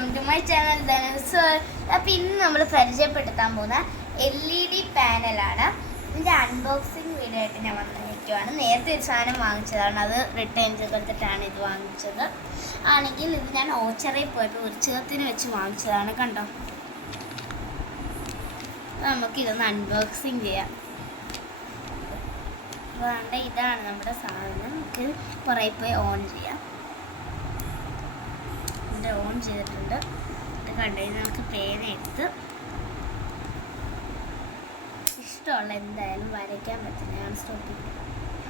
Welcome to my channel ധനുസ്. അപ്പോൾ ഇന്ന് നമ്മൾ പരിചയപ്പെടുത്താൻ പോകുന്ന LED പാനലാണ്. ഇതിൻ്റെ അൺബോക്സിങ് വീഡിയോ ആയിട്ട് ഞാൻ വന്നിരിക്കുകയാണ്. നേരത്തെ ഒരു സാധനം വാങ്ങിച്ചതാണ്, അത് റിട്ടേൺ ചെയ്തിട്ടാണ് ഇത് വാങ്ങിച്ചത്. ആണെങ്കിൽ ഇത് ഞാൻ ഓച്ചറയിൽ പോയപ്പോൾ വൃശ്ചികത്തിന് വെച്ച് വാങ്ങിച്ചതാണ്. കണ്ടോ, നമുക്കിതൊന്ന് അൺബോക്സിങ് ചെയ്യാം. അതുകൊണ്ട് ഇതാണ് നമ്മുടെ സാധനം. നമുക്ക് പുറകെ പോയി ഓൺ ചെയ്യാം. ഓൺ ചെയ്തിട്ടുണ്ട്. ഇത് കണ്ടു, നമുക്ക് പേന എടുത്ത് ഇഷ്ടമുള്ള എന്തായാലും വരയ്ക്കാൻ പറ്റുന്നതാണ്. സ്റ്റോപ്പ് ചെയ്ത്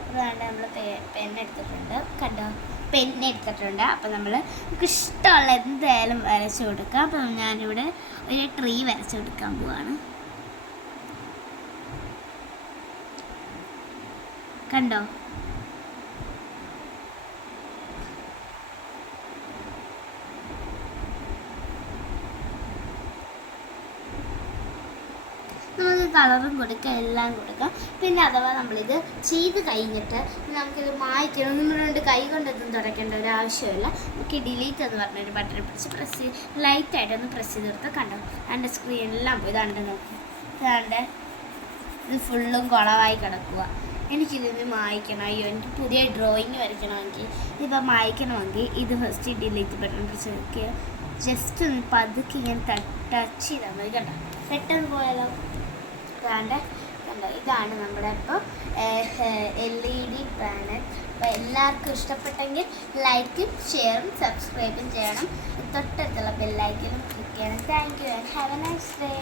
അതുകൊണ്ട് നമ്മൾ പെണ്ണെടുത്തിട്ടുണ്ട്. കണ്ടോ, പെണ്ണെടുത്തിട്ടുണ്ട്. അപ്പം നമുക്ക് ഇഷ്ടമുള്ള എന്തായാലും വരച്ചു കൊടുക്കാം. അപ്പം ഞാനിവിടെ ഒരു ട്രീ വരച്ചു കൊടുക്കാൻ പോവാണ്. കണ്ടോ, നമുക്ക് കളറും കൊടുക്കാം, എല്ലാം കൊടുക്കാം. പിന്നെ അഥവാ നമ്മളിത് ചെയ്ത് കഴിഞ്ഞിട്ട് നമുക്കിത് മായ്ക്കണം, നമ്മളുണ്ട് കൈ കൊണ്ടൊന്നും തുടയ്ക്കേണ്ട ഒരു ആവശ്യമില്ല. നമുക്ക് ഡിലീറ്റ് എന്ന് പറഞ്ഞൊരു ബട്ടൺ പിടിച്ച് ലൈറ്റായിട്ടൊന്ന് പ്രസ് ചെയ്ത് കൊടുത്താൽ കണ്ടോ, എൻ്റെ സ്ക്രീനെല്ലാം പോയി. ഇതാണ്ട് നോക്കി, ഇതാണ്ട് ഇത് ഫുള്ളും കുളമായി കിടക്കുക. എനിക്കിതിന് മായ്ക്കണം. അയ്യോ, എനിക്ക് പുതിയ ഡ്രോയിങ് വരയ്ക്കണമെങ്കിൽ ഇതിപ്പോൾ മായ്ക്കണമെങ്കിൽ ഇത് ഫസ്റ്റ് ഡിലീറ്റ് ബട്ടൺ പ്രസ് ചെയ്ത് ജസ്റ്റ് ഒന്ന് പതുക്കെ ഇങ്ങനെ ടച്ച് ചെയ്താൽ മതി. കണ്ടോ, പെട്ടെന്ന് പോയാലോ. കണ്ടോ, ഇതാണ് നമ്മുടെ ഇപ്പോൾ LED പാനൽ. അപ്പോൾ എല്ലാവർക്കും ഇഷ്ടപ്പെട്ടെങ്കിൽ ലൈക്കും ഷെയറും സബ്സ്ക്രൈബും ചെയ്യണം. തൊട്ടടുത്തുള്ള ബെല്ലൈക്കനും ക്ലിക്ക് ചെയ്യണം. Thank you and have A nice day.